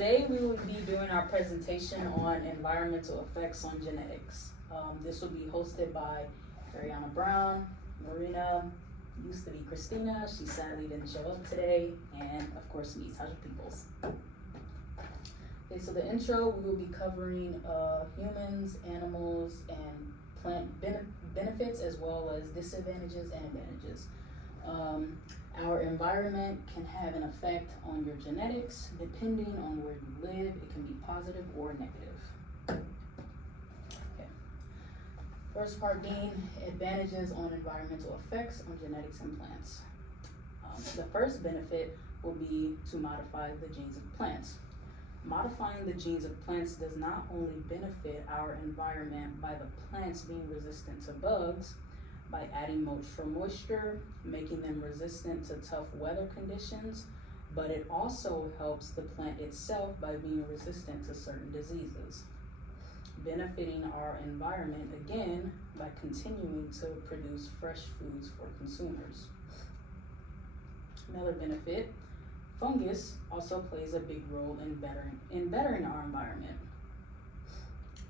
Today we will be doing our presentation on environmental effects on genetics. This will be hosted by Ariana Brown, Marina, used to be Christina, she sadly didn't show up today, and of course me, Tasha Peoples. Okay, so the intro, we will be covering humans, animals, and plant benefits as well as disadvantages and advantages. Our environment can have an effect on your genetics. Depending on where you live, it can be positive or negative. Okay. First part being advantages on environmental effects on genetics and plants. The first benefit will be to modify the genes of plants. Modifying the genes of plants does not only benefit our environment by the plants being resistant to bugs, by adding for moisture, making them resistant to tough weather conditions, but it also helps the plant itself by being resistant to certain diseases, benefiting our environment again by continuing to produce fresh foods for consumers. Another benefit, fungus also plays a big role in bettering our environment.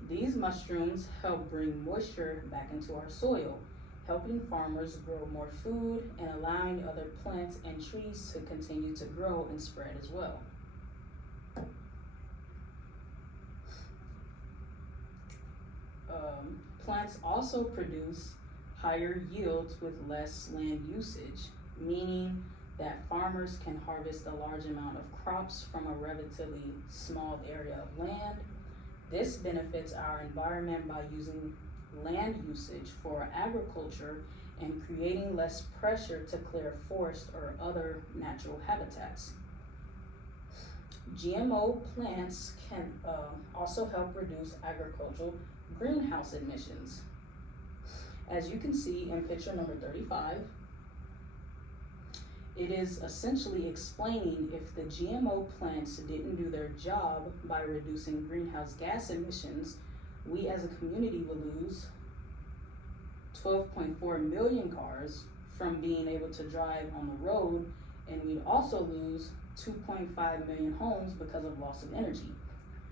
These mushrooms help bring moisture back into our soil, helping farmers grow more food and allowing other plants and trees to continue to grow and spread as well. Plants also produce higher yields with less land usage, meaning that farmers can harvest a large amount of crops from a relatively small area of land. This benefits our environment by using land usage for agriculture and creating less pressure to clear forest or other natural habitats. GMO plants can also help reduce agricultural greenhouse emissions. As you can see in picture number 35, it is essentially explaining if the GMO plants didn't do their job by reducing greenhouse gas emissions, we as a community will lose 12.4 million cars from being able to drive on the road, and we'd also lose 2.5 million homes because of loss of energy.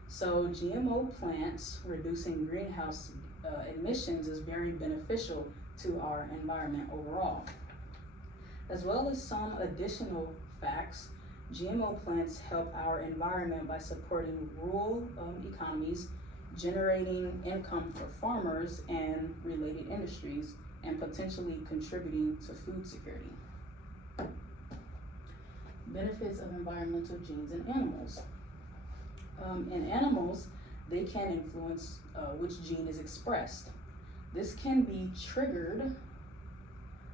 So GMO plants reducing greenhouse emissions is very beneficial to our environment overall. As well as some additional facts, GMO plants help our environment by supporting rural economies, generating income for farmers and related industries, and potentially contributing to food security. Benefits of environmental genes in animals. In animals, they can influence which gene is expressed. This can be triggered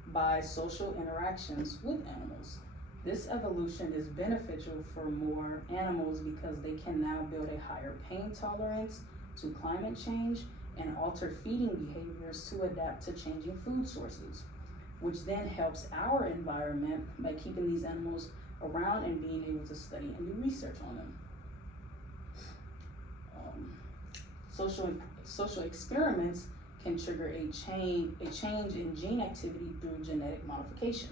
by social interactions with animals. This evolution is beneficial for more animals because they can now build a higher pain tolerance to climate change and alter feeding behaviors to adapt to changing food sources, which then helps our environment by keeping these animals around and being able to study and do research on them. Social experiments can trigger a change in gene activity through genetic modification,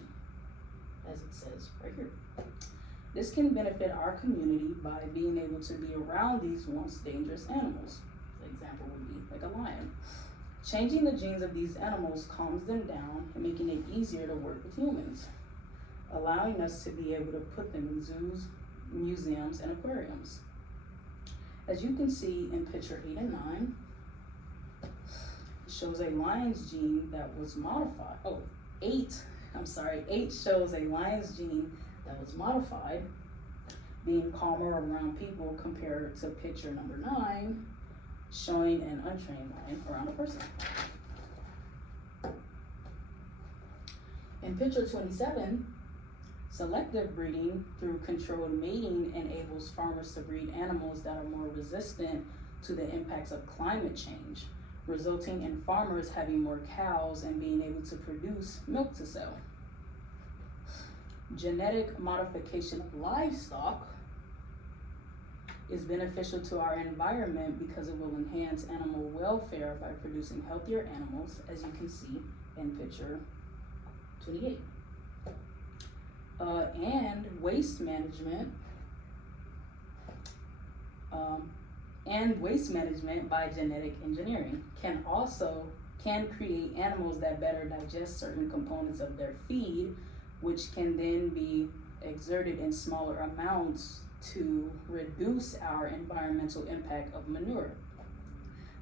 as it says right here. This can benefit our community by being able to be around these once dangerous animals. The example would be like a lion. Changing the genes of these animals calms them down and making it easier to work with humans, allowing us to be able to put them in zoos, museums, and aquariums. As you can see in picture 8 and 9, it shows a lion's gene that was modified. 8 shows a lion's gene that was modified, being calmer around people compared to picture number 9, showing an untrained lion around a person. In picture 27, selective breeding through controlled mating enables farmers to breed animals that are more resistant to the impacts of climate change, resulting in farmers having more cows and being able to produce milk to sell. Genetic modification of livestock is beneficial to our environment because it will enhance animal welfare by producing healthier animals, as you can see in picture 28. And waste management and waste management by genetic engineering can create animals that better digest certain components of their feed, which can then be exerted in smaller amounts to reduce our environmental impact of manure.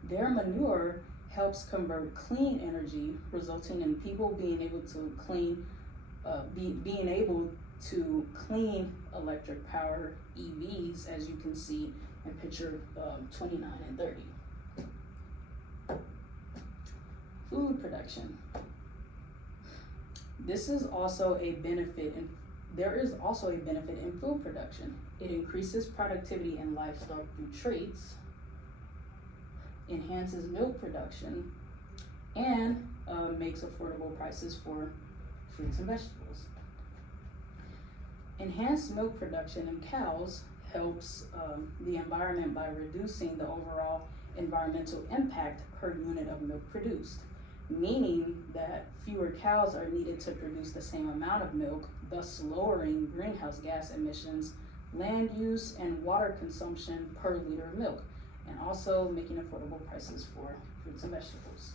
Their manure helps convert clean energy, resulting in people being able to clean electric power EVs, as you can see in picture 29 and 30. Food production. There is also a benefit in food production. It increases productivity in livestock through traits, enhances milk production, and makes affordable prices for fruits and vegetables. Enhanced milk production in cows helps the environment by reducing the overall environmental impact per unit of milk produced, meaning that fewer cows are needed to produce the same amount of milk, thus lowering greenhouse gas emissions, land use, and water consumption per liter of milk, and also making affordable prices for fruits and vegetables.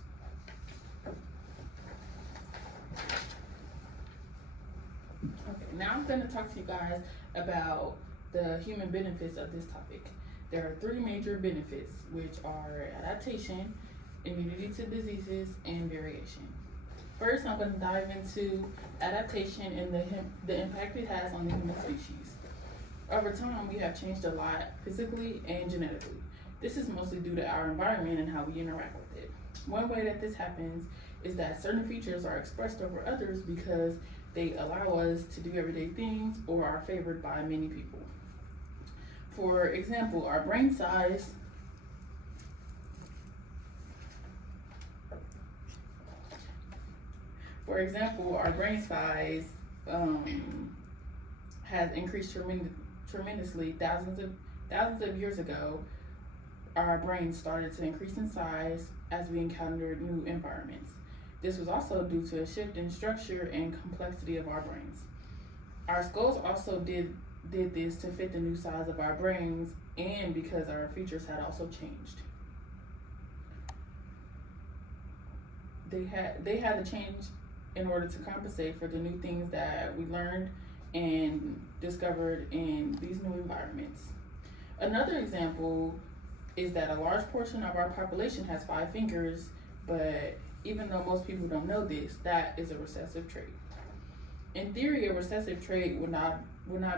Okay, now I'm going to talk to you guys about the human benefits of this topic. There are three major benefits, which are adaptation, immunity to diseases, and variation. First, I'm going to dive into adaptation and the impact it has on the human species. Over time, we have changed a lot physically and genetically. This is mostly due to our environment and how we interact with it. One way that this happens is that certain features are expressed over others because they allow us to do everyday things or are favored by many people. For example, our brain size has increased tremendously. Thousands of years ago, our brains started to increase in size as we encountered new environments. This was also due to a shift in structure and complexity of our brains. Our skulls also did this to fit the new size of our brains and because our features had also changed. They had to change in order to compensate for the new things that we learned and discovered in these new environments. Another example is that a large portion of our population has 5 fingers, but even though most people don't know this, that is a recessive trait. In theory, a recessive trait would not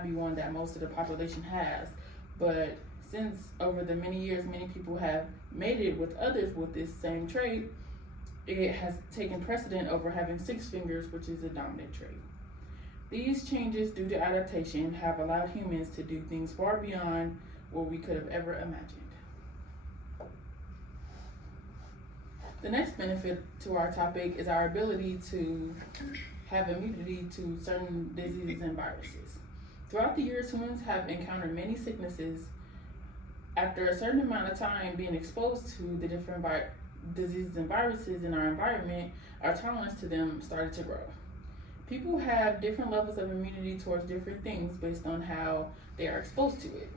be one that most of the population has, but since over the many years many people have mated with others with this same trait, it has taken precedent over having 6 fingers, which is a dominant trait. These changes due to adaptation have allowed humans to do things far beyond what we could have ever imagined. The next benefit to our topic is our ability to have immunity to certain diseases and viruses. Throughout the years, humans have encountered many sicknesses. After a certain amount of time being exposed to the different diseases and viruses in our environment, our tolerance to them started to grow. People have different levels of immunity towards different things based on how they are exposed to it.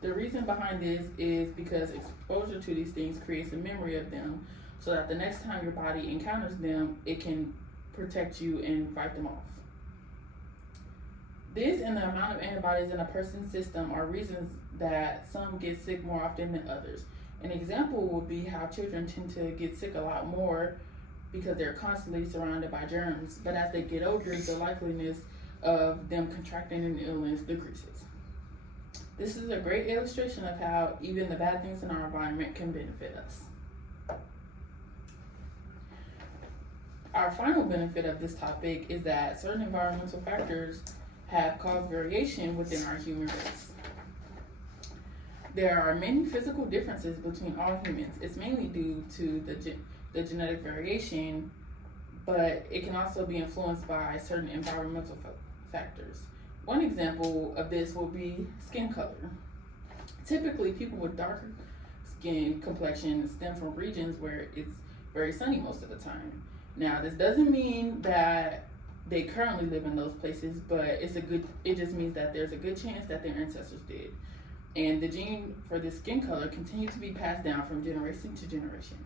The reason behind this is because exposure to these things creates a memory of them, so that the next time your body encounters them, it can protect you and fight them off. This and the amount of antibodies in a person's system are reasons that some get sick more often than others. An example would be how children tend to get sick a lot more because they're constantly surrounded by germs, but as they get older, the likeliness of them contracting an illness decreases. This is a great illustration of how even the bad things in our environment can benefit us. Our final benefit of this topic is that certain environmental factors have caused variation within our human race. There are many physical differences between all humans. It's mainly due to the genetic variation, but it can also be influenced by certain environmental factors. One example of this will be skin color. Typically, people with darker skin complexion stem from regions where it's very sunny most of the time. Now, this doesn't mean that they currently live in those places, but it just means that there's a good chance that their ancestors did. and the gene for this skin color continue to be passed down from generation to generation.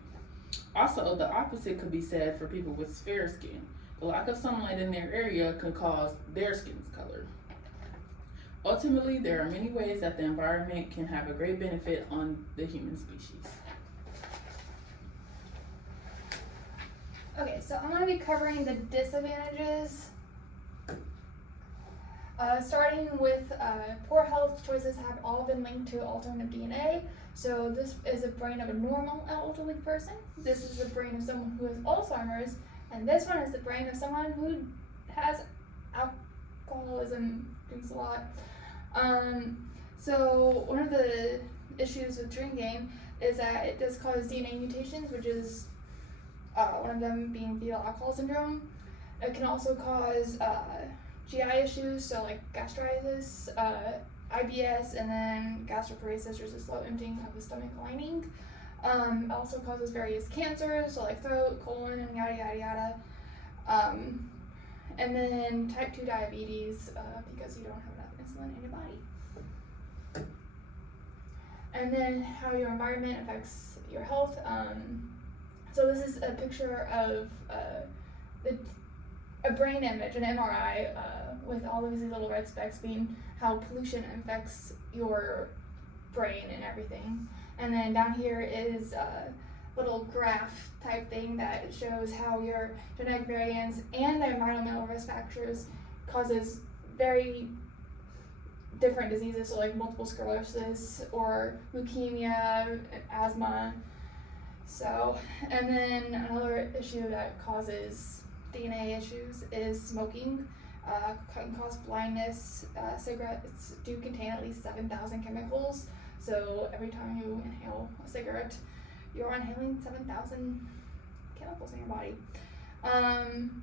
Also, the opposite could be said for people with fair skin. The lack of sunlight in their area could cause their skin's color. Ultimately, there are many ways that the environment can have a great benefit on the human species. Okay, so I'm going to be covering the disadvantages. Starting with poor health choices have all been linked to alternative DNA. So this is a brain of a normal elderly person. This is the brain of someone who has Alzheimer's. And this one is the brain of someone who has alcoholism, drinks a lot. So one of the issues with drinking is that it does cause DNA mutations, which is one of them being fetal alcohol syndrome. It can also cause GI issues, so like gastritis, IBS, and then gastroparesis, which is a slow emptying of the stomach lining. It also causes various cancers, so like throat, colon, and yada yada yada. And then type 2 diabetes, because you don't have enough insulin in your body. And then how your environment affects your health. So this is a picture of a brain image, an MRI, with all of these little red specks being how pollution affects your brain and everything. And then down here is a little graph type thing that shows how your genetic variants and the environmental risk factors causes very different diseases, so like multiple sclerosis or leukemia, asthma. So, and then another issue that causes DNA issues is smoking. Can cause blindness. Cigarettes do contain at least 7,000 chemicals. So every time you inhale a cigarette, you're inhaling 7,000 chemicals in your body. And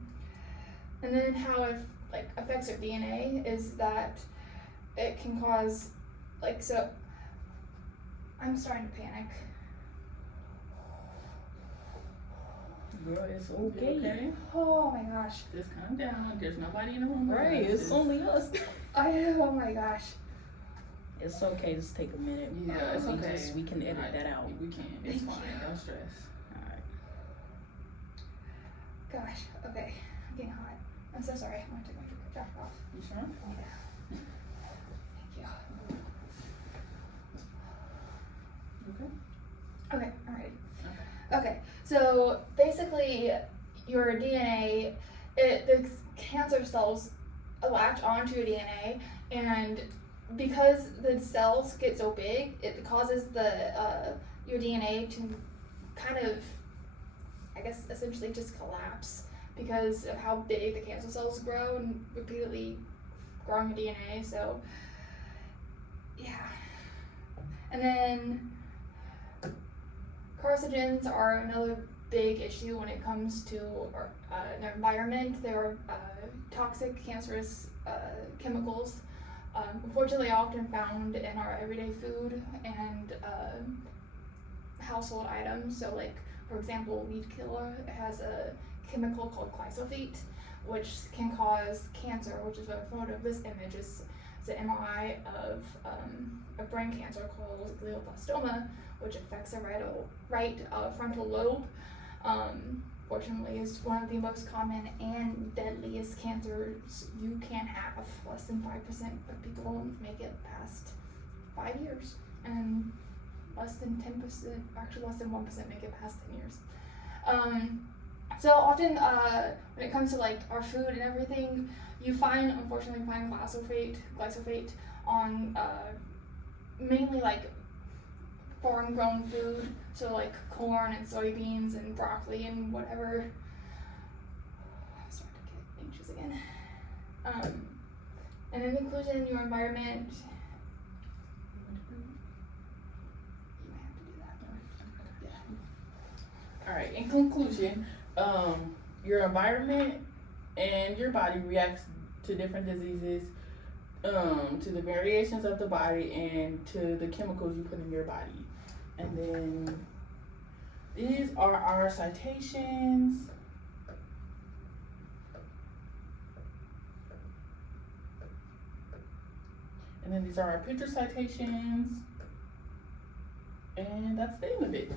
then how it affects your DNA is that it can cause so. I'm starting to panic. Girl, it's okay. Okay. Oh my gosh. Just calm down. There's nobody in the room. Right, it's only us. Oh my gosh. It's okay, just take a minute. Yeah, it's okay. We can edit that out. We can. It's fine. Don't stress. Alright. Gosh. Okay. I'm getting hot. I'm so sorry. I'm gonna take my jacket off. You sure? Yeah. Thank you. Okay. Okay, I'm ready. Okay, so basically your DNA, the cancer cells latch onto your DNA, and because the cells get so big, it causes your DNA to kind of, I guess, essentially just collapse because of how big the cancer cells grow and repeatedly growing your DNA. So, yeah. And then carcinogens are another big issue when it comes to the environment. They're toxic, cancerous chemicals, unfortunately often found in our everyday food and household items. So like, for example, weed killer has a chemical called glyphosate, which can cause cancer, which is what a photo of this image is. It's an MRI of a brain cancer called glioblastoma, which affects the right frontal lobe. Fortunately, is one of the most common and deadliest cancers you can have. Less than 5% of people make it past 5 years, and less than 10%, actually less than 1% make it past 10 years. So often, when it comes to like our food and everything, unfortunately find glyphosate on mainly like foreign grown food, so like corn and soybeans and broccoli and whatever. I'm starting to get anxious again. And in conclusion, your environment, you might have to do that. Yeah. All right. In conclusion, your environment and your body reacts to different diseases, to the variations of the body, and to the chemicals you put in your body. And then these are our citations. And then these are our picture citations. And that's the end of it.